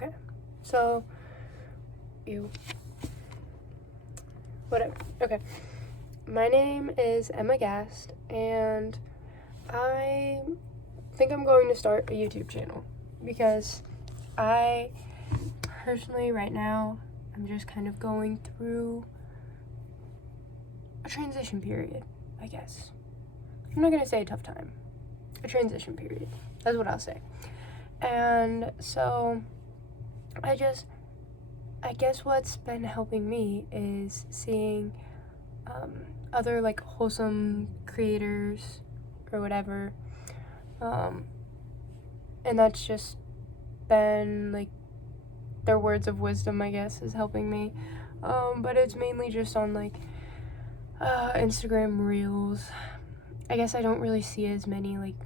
Okay. So, you. Whatever. Okay. My name is Emma Gast, and I think I'm going to start a YouTube channel because I personally, right now, I'm just kind of going through a transition period, I guess. I'm not going to say a tough time. A transition period. That's what I'll say. And so, I guess what's been helping me is seeing other like wholesome creators or whatever, and that's just been like their words of wisdom, I guess, is helping me, but it's mainly just on like Instagram Reels. I guess I don't really see as many like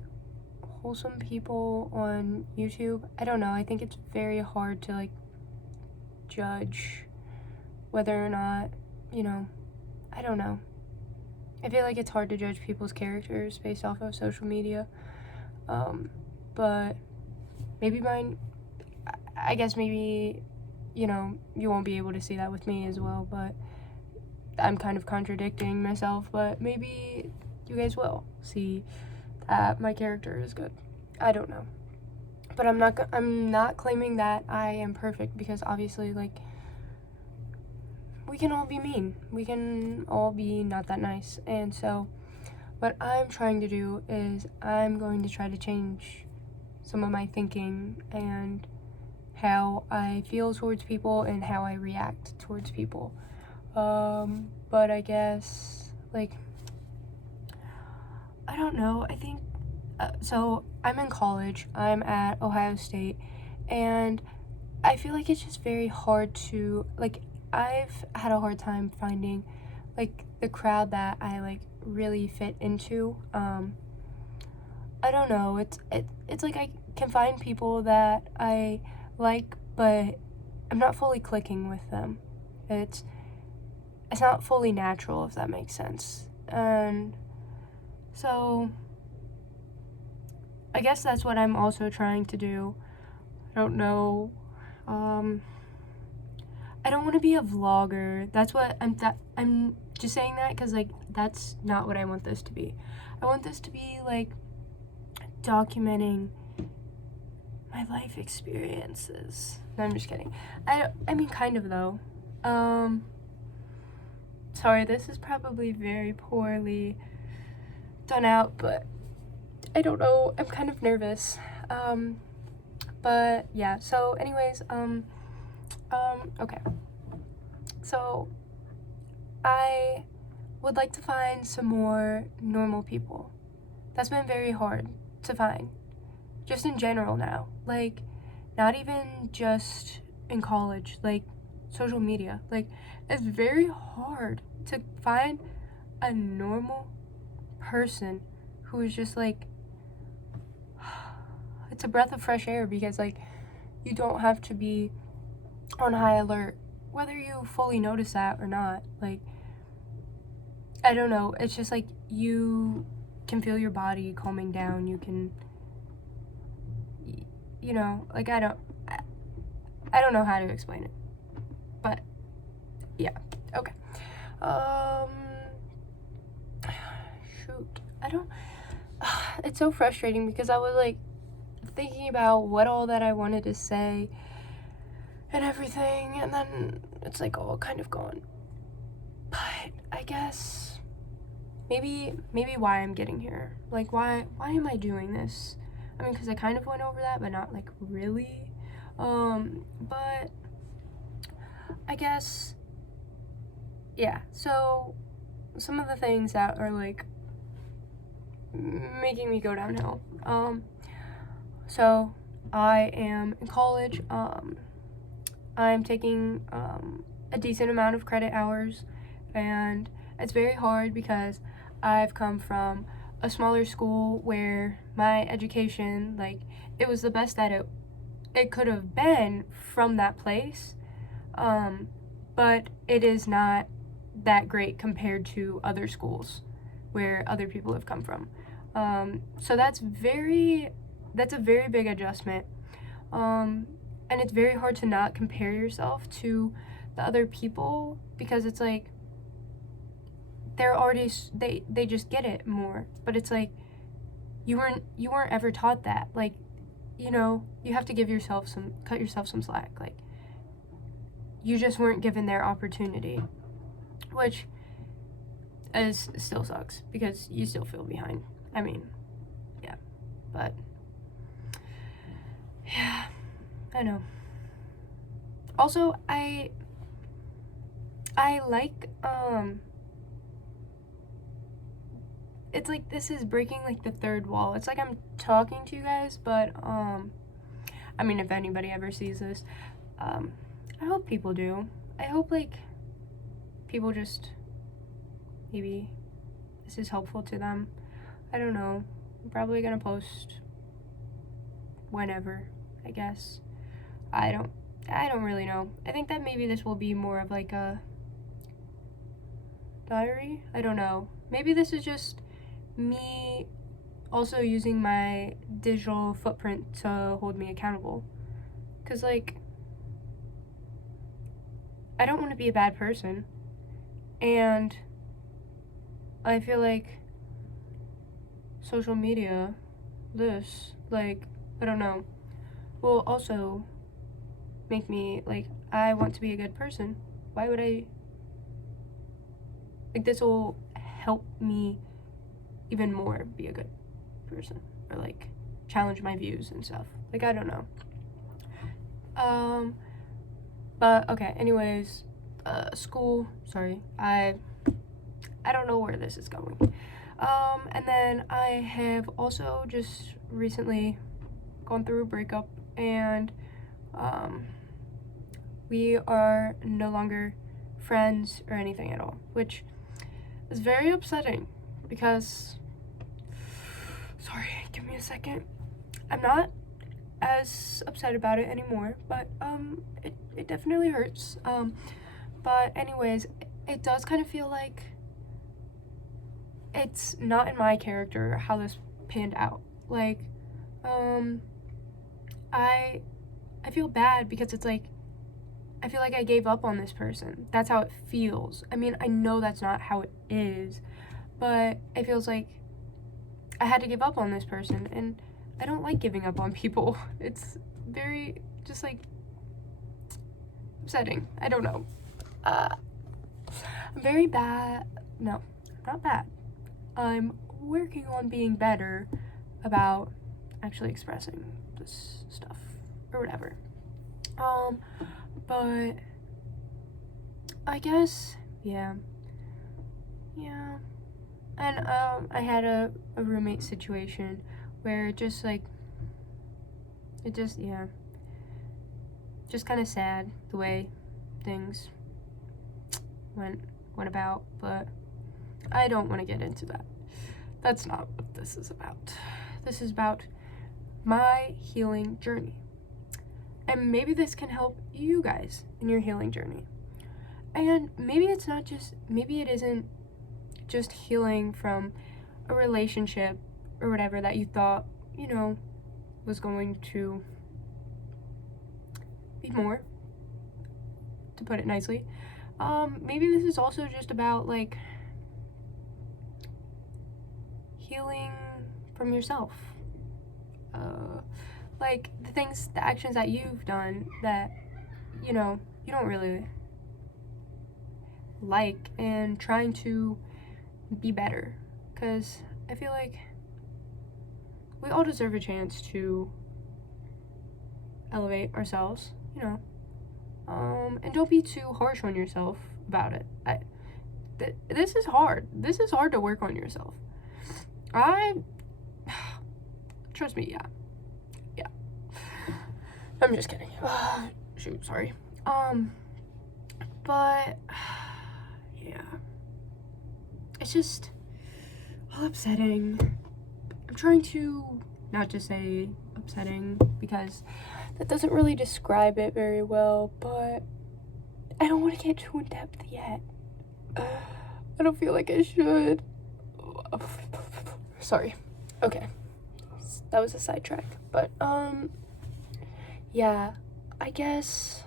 wholesome people on YouTube. I don't know, I think it's very hard to like judge whether or not, I don't know. I feel like it's hard to judge people's characters based off of social media. But maybe mine, I guess maybe, you won't be able to see that with me as well, but I'm kind of contradicting myself, but maybe you guys will see that my character is good. I don't know. But I'm not claiming that I am perfect, because obviously, like, we can all be mean. We can all be not that nice. And so what I'm trying to do is I'm going to try to change some of my thinking and how I feel towards people and how I react towards people. But I guess, like, I don't know. I think, so I'm in college. I'm at Ohio State. And I feel like it's just very hard to, like, I've had a hard time finding, like, the crowd that I, like, really fit into. I don't know, it's like I can find people that I like, but I'm not fully clicking with them. It's not fully natural, if that makes sense. And so I guess that's what I'm also trying to do. I don't know, I don't want to be a vlogger. That's what I'm just saying that because, like, that's not what I want this to be. I want this to be, like, documenting my life experiences. No, I'm just kidding. I mean, kind of, though. Sorry, this is probably very poorly done out, but I don't know. I'm kind of nervous. But, yeah. So, anyways, okay. So, I would like to find some more normal people. That's been very hard to find. Just in general now. Like, not even just in college. Like, social media. Like, it's very hard to find a normal person who is just, like, it's a breath of fresh air, because, like, you don't have to be on high alert, whether you fully notice that or not. Like, I don't know, it's just like you can feel your body calming down. You can, like, I don't know how to explain it, but yeah. Okay. Shoot, it's so frustrating because I was like thinking about what all that I wanted to say and everything, and then it's like all kind of gone. But I guess maybe why I'm getting here. Like, why am I doing this? I mean, because I kind of went over that, but not like really. But I guess, yeah. So some of the things that are like making me go downhill. So I am in college. I'm taking a decent amount of credit hours, and it's very hard because I've come from a smaller school where my education, like, it was the best that it could have been from that place, but it is not that great compared to other schools where other people have come from. So that's a very big adjustment. and it's very hard to not compare yourself to the other people, because it's like they're already they just get it more, but it's like you weren't ever taught that. Like, you know, you have to cut yourself some slack. Like, you just weren't given their opportunity, which still sucks because you still feel behind. I mean, yeah, but yeah, I know. Also, I like, it's like this is breaking like the third wall. It's like I'm talking to you guys, but I mean, if anybody ever sees this, I hope people do. I hope like people just, maybe this is helpful to them. I don't know. I'm probably gonna post whenever, I guess. I don't really know. I think that maybe this will be more of like a diary. I don't know. Maybe this is just me also using my digital footprint to hold me accountable. Cause like, I don't want to be a bad person. And I feel like social media, like, I don't know, will also make me, like, I want to be a good person. Why would I, like, this will help me even more be a good person, or, like, challenge my views and stuff. Like, I don't know. But, okay, anyways, school, sorry, I don't know where this is going. And then I have also just recently gone through a breakup, and we are no longer friends or anything at all, which is very upsetting because, sorry, give me a second. I'm not as upset about it anymore, but it definitely hurts. But anyways, it does kind of feel like it's not in my character how this panned out. Like, I feel bad because it's like, I feel like I gave up on this person. That's how it feels. I mean, I know that's not how it is, but it feels like I had to give up on this person, and I don't like giving up on people. It's very, just like, upsetting. I don't know. I'm very bad. No, not bad. I'm working on being better about actually expressing this stuff or whatever. But I guess, yeah. And I had a roommate situation where it just like, just kind of sad the way things went about, but I don't want to get into that. That's not what this is about. This is about my healing journey. And maybe this can help you guys in your healing journey. And maybe it isn't just healing from a relationship or whatever that you thought, was going to be more, to put it nicely. Maybe this is also just about, like, healing from yourself. Like, the actions that you've done that, you don't really like, and trying to be better. Because I feel like we all deserve a chance to elevate ourselves, and don't be too harsh on yourself about it. This is hard. This is hard to work on yourself. Trust me, yeah. I'm just kidding. Shoot, sorry. But yeah, it's just all upsetting. I'm trying to not just say upsetting because that doesn't really describe it very well, but I don't want to get too in depth yet. I don't feel like I should. Sorry. Okay. That was a sidetrack. But, yeah. I guess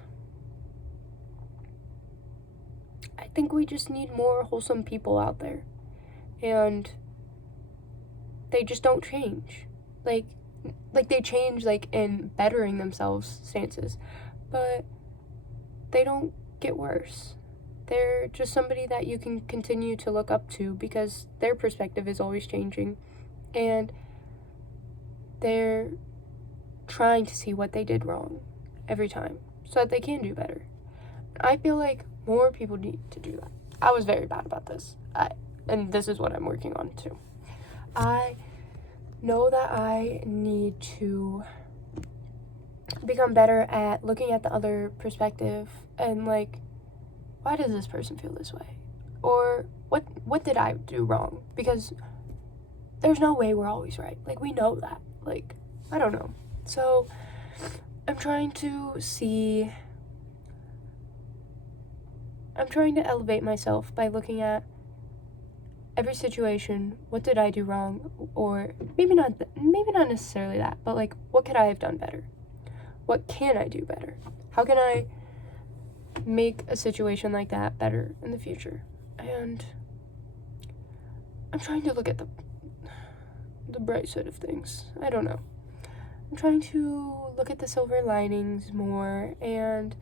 I think we just need more wholesome people out there. And they just don't change. Like they change like in bettering themselves stances, but they don't get worse. They're just somebody that you can continue to look up to because their perspective is always changing, and they're trying to see what they did wrong every time so that they can do better. I feel like more people need to do that. I was very bad about this, and this is what I'm working on too. I know that I need to become better at looking at the other perspective and like, why does this person feel this way? Or what did I do wrong? Because there's no way we're always right. Like, we know that. Like, I don't know. So I'm trying to elevate myself by looking at every situation. What did I do wrong? Or maybe not necessarily that, but like, what could I have done better? What can I do better? How can I make a situation like that better in the future? And I'm trying to look at the bright side of things. I don't know. I'm trying to look at the silver linings more and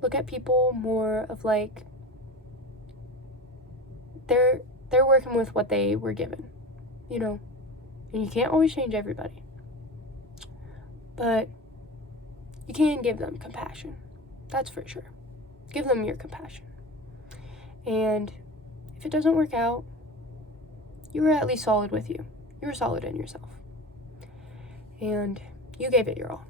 look at people more of like, they're working with what they were given, you know, and you can't always change everybody, but you can give them compassion. That's for sure. Give them your compassion. And if it doesn't work out, you were at least solid with you. You were solid in yourself. And you gave it your all.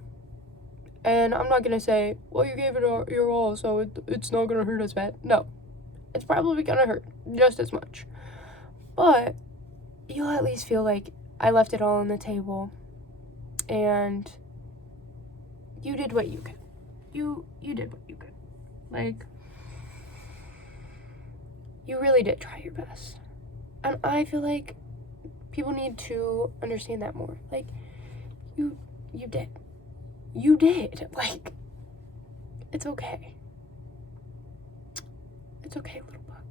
And I'm not going to say, well, you gave it your all, so it's not going to hurt as bad. No. It's probably going to hurt just as much. But you'll at least feel like I left it all on the table. And you did what you could. You did what you could. Like, you really did try your best. And I feel like people need to understand that more. Like, you did. You did. Like, it's okay. It's okay, little bug.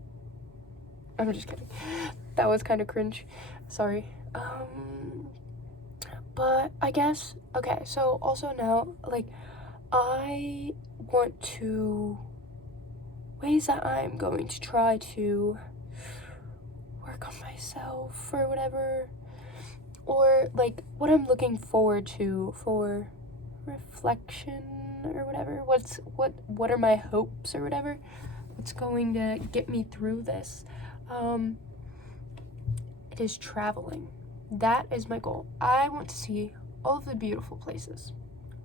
I'm just kidding. That was kind of cringe. Sorry. But I guess, okay, so also now, like, I want to, ways that I'm going to try to work on myself or whatever, or like what I'm looking forward to for reflection or whatever. What are my hopes or whatever? What's going to get me through this? It is traveling. That is my goal. I want to see all of the beautiful places.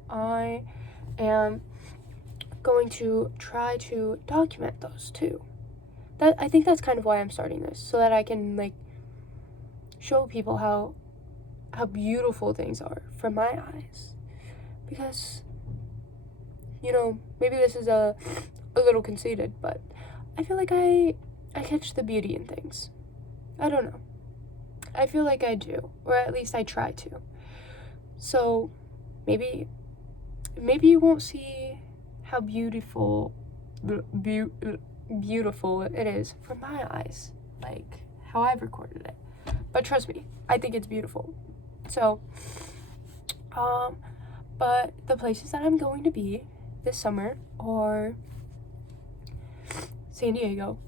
I am going to try to document those too. I think that's kind of why I'm starting this, so that I can like show people how beautiful things are from my eyes. Because, you know, maybe this is a little conceited, but I feel like I catch the beauty in things. I don't know. I feel like I do, or at least I try to. So maybe you won't see how beautiful it is from my eyes, like how I've recorded it. But trust me, I think it's beautiful. So, but the places that I'm going to be this summer are San Diego.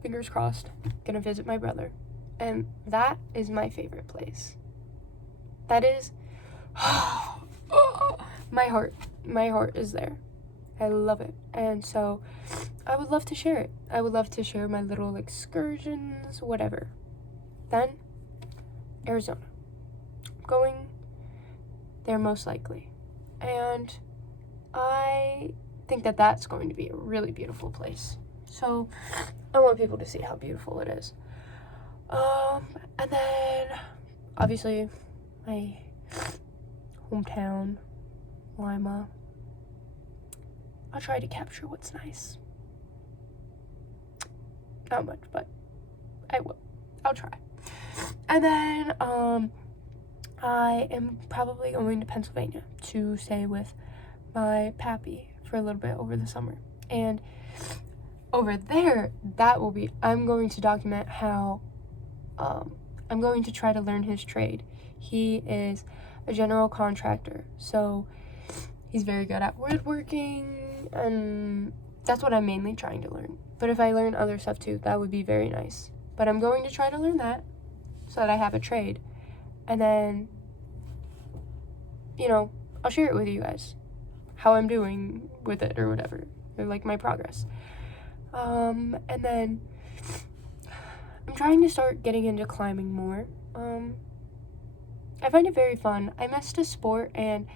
Fingers crossed. Gonna visit my brother. And that is my favorite place. That is my heart is there. I love it. And so I would love to share it. I would love to share my little excursions, whatever. Then Arizona. I'm going there most likely. And I think that that's going to be a really beautiful place. So I want people to see how beautiful it is. And then obviously my hometown, Lima. I'll try to capture what's nice. Not much, but I will. I'll try. And then I am probably going to Pennsylvania to stay with my pappy for a little bit over the summer. And over there, I'm going to document how, I'm going to try to learn his trade. He is a general contractor, so he's very good at woodworking, and that's what I'm mainly trying to learn. But if I learn other stuff too, that would be very nice. But I'm going to try to learn that so that I have a trade. And then, I'll share it with you guys, how I'm doing with it or whatever, or like my progress. And then I'm trying to start getting into climbing more. I find it very fun. I missed a sport, and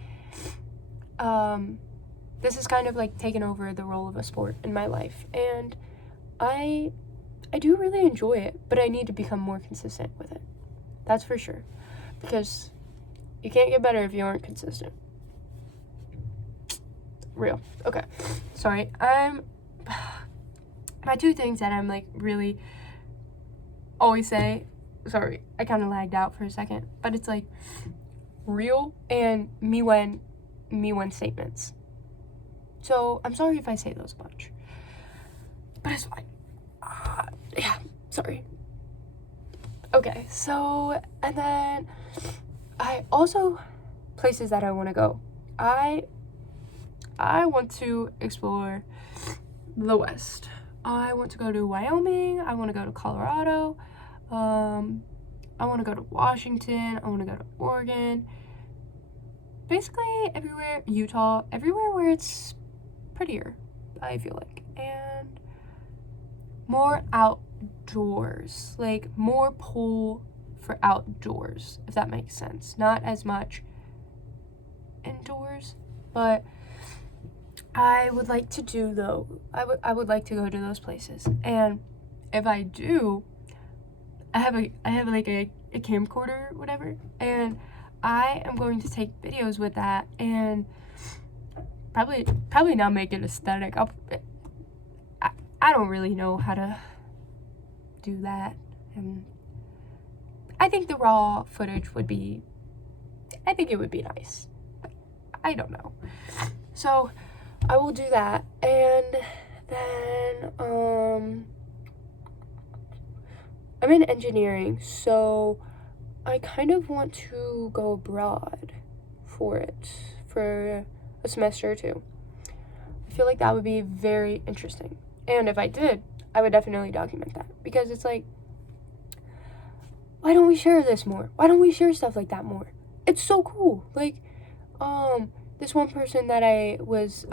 this is kind of like taken over the role of a sport in my life, and I do really enjoy it, but I need to become more consistent with it. That's for sure, because you can't get better if you aren't consistent. Real. Okay. Sorry. My two things that I'm like really always say, sorry, I kind of lagged out for a second, but it's like real and me when statements. So I'm sorry if I say those much, but it's fine. Yeah, sorry. Okay, so, and then I also, places that I want to go. I want to explore the West. I want to go to Wyoming. I want to go to Colorado. I want to go to Washington. I want to go to Oregon. Basically everywhere, Utah, everywhere where it's prettier, I feel like. And more outdoors, like more pull for outdoors, if that makes sense. Not as much indoors, but I would like to do though. I would like to go to those places. And if I do, I have like a camcorder or whatever, and I am going to take videos with that and probably not make it aesthetic. I don't really know how to do that, and I think the raw footage would be nice. I don't know. So I will do that, and then I'm in engineering, so I kind of want to go abroad for a semester or two. I feel like that would be very interesting. And if I did, I would definitely document that, because it's like, why don't we share this more? Why don't we share stuff like that more? It's so cool. Like, this one person that I was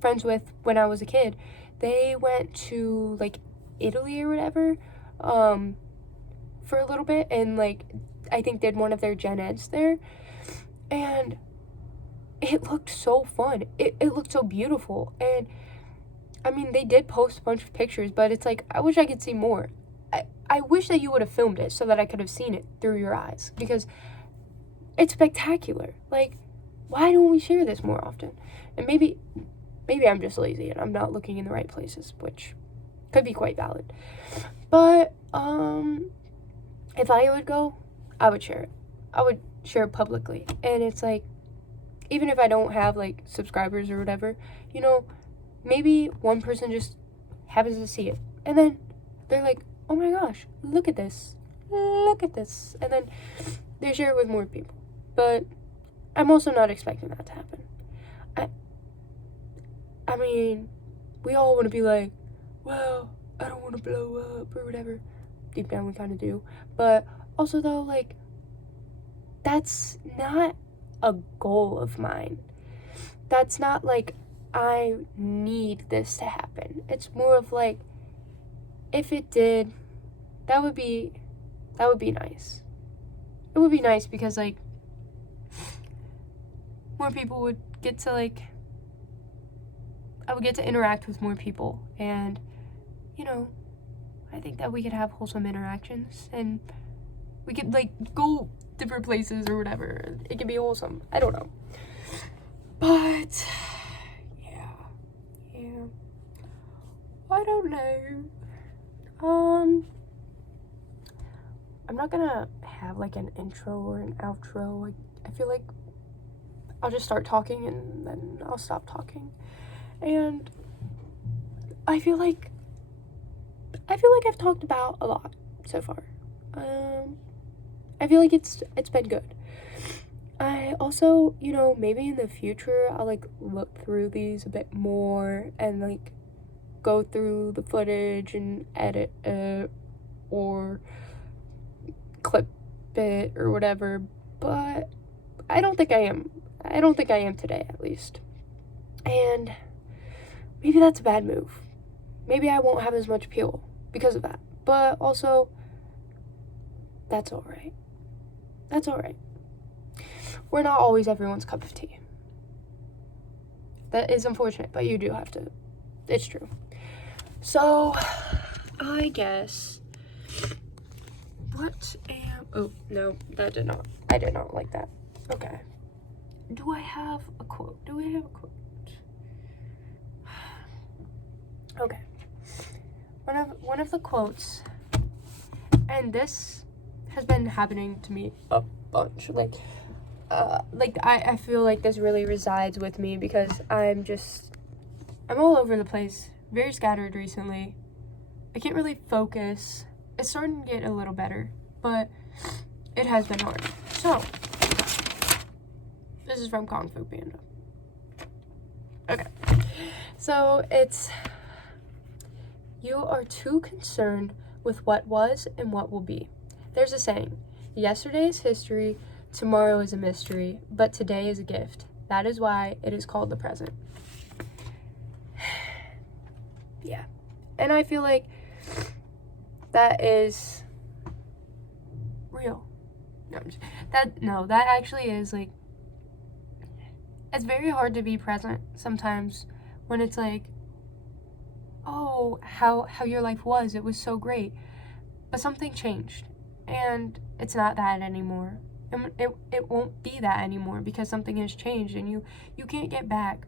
friends with when I was a kid, they went to like Italy or whatever for a little bit, and like I think did one of their gen eds there, and it looked so fun. It looked so beautiful, and I mean, they did post a bunch of pictures, but it's like, I wish I could see more. I wish that you would have filmed it so that I could have seen it through your eyes, because it's spectacular. Like, why don't we share this more often? And maybe I'm just lazy and I'm not looking in the right places, which could be quite valid. But if I would go, I would share it. I would share it publicly. And it's like, even if I don't have like subscribers or whatever, maybe one person just happens to see it, and then they're like, oh my gosh, look at this, and then they share it with more people. But I'm also not expecting that to happen. I mean, we all want to be like, well, I don't want to blow up or whatever. Deep down we kind of do. But also though, like, that's not a goal of mine. That's not like, I need this to happen. It's more of like, if it did, that would be nice. It would be nice because like more people would get to like, I would get to interact with more people, and I think that we could have wholesome interactions, and we could like go different places or whatever. It could be wholesome. I don't know. But yeah. I don't know. I'm not gonna have have like an intro or an outro. Like, I feel like I'll just start talking and then I'll stop talking. And I feel like I've talked about a lot so far. I feel like it's been good. I also, maybe in the future I'll like look through these a bit more and like go through the footage and edit it or clip it or whatever, but I don't think I am. I don't think I am today, at least. And maybe that's a bad move. Maybe I won't have as much appeal because of that. But also, that's alright. That's alright. We're not always everyone's cup of tea. That is unfortunate, but you do have to. It's true. So, I guess. Oh, no, that did not. I did not like that. Okay. Do I have a quote? Okay. One of the quotes, and this has been happening to me a bunch. I feel like this really resides with me because I'm all over the place, very scattered recently. I can't really focus. It's starting to get a little better, but it has been hard. So, this is from Kung Fu Panda. Okay. So, it's, you are too concerned with what was and what will be. There's a saying, yesterday is history, tomorrow is a mystery, but today is a gift. That is why it is called the present. Yeah. And I feel like that is real. That actually is like, it's very hard to be present sometimes when it's like, oh, how your life was, it was so great, but something changed and it's not that anymore, and it won't be that anymore because something has changed, and you can't get back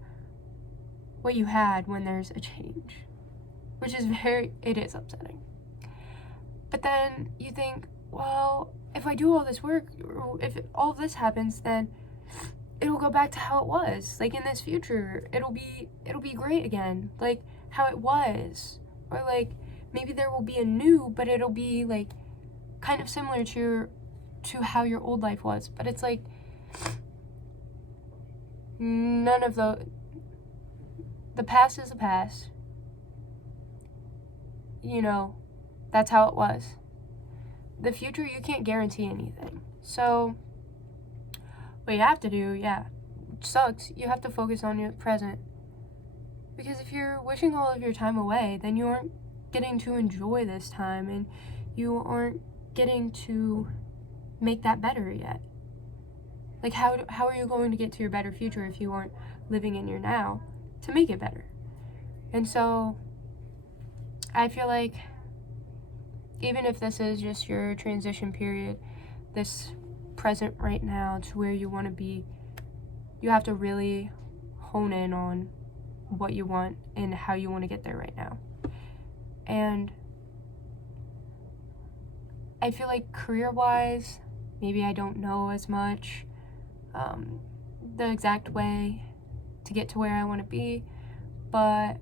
what you had when there's a change, which is it is upsetting. But then you think, well, if I do all this work, or if all of this happens, then it'll go back to how it was. Like in this future, it'll be great again, like how it was. Or like maybe there will be a new, but it'll be like kind of similar to how your old life was. But it's like none of the past is the past. That's how it was. The future, you can't guarantee anything. So what you have to do, it sucks, you have to focus on your present. Because if you're wishing all of your time away, then you aren't getting to enjoy this time, and you aren't getting to make that better yet. Like, how are you going to get to your better future if you aren't living in your now to make it better? And so, I feel like even if this is just your transition period, this present right now to where you want to be, you have to really hone in on what you want and how you want to get there right now. And I feel like career-wise, maybe I don't know as much the exact way to get to where I want to be, but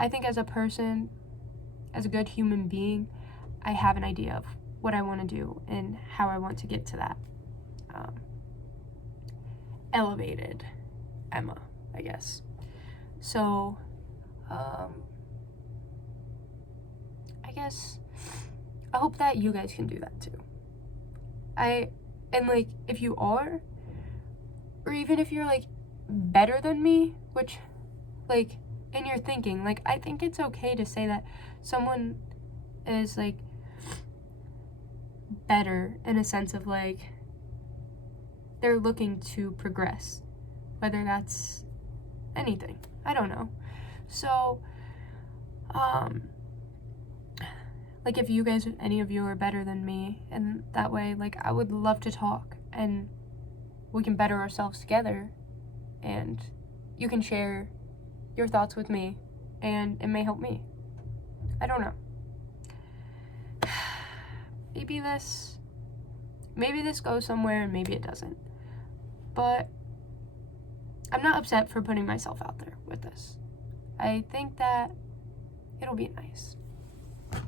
I think as a person, as a good human being, I have an idea of what I want to do and how I want to get to that elevated Emma, I guess. So, I guess I hope that you guys can do that too. If you are, or even if you're like better than me, which like in your thinking, like I think it's okay to say that someone is like better in a sense of like they're looking to progress, whether that's anything, I don't know. So like if you guys, any of you are better than me, and that way, like I would love to talk and we can better ourselves together, and you can share your thoughts with me and it may help me. maybe this goes somewhere and maybe it doesn't. But I'm not upset for putting myself out there with this. I think that it'll be nice.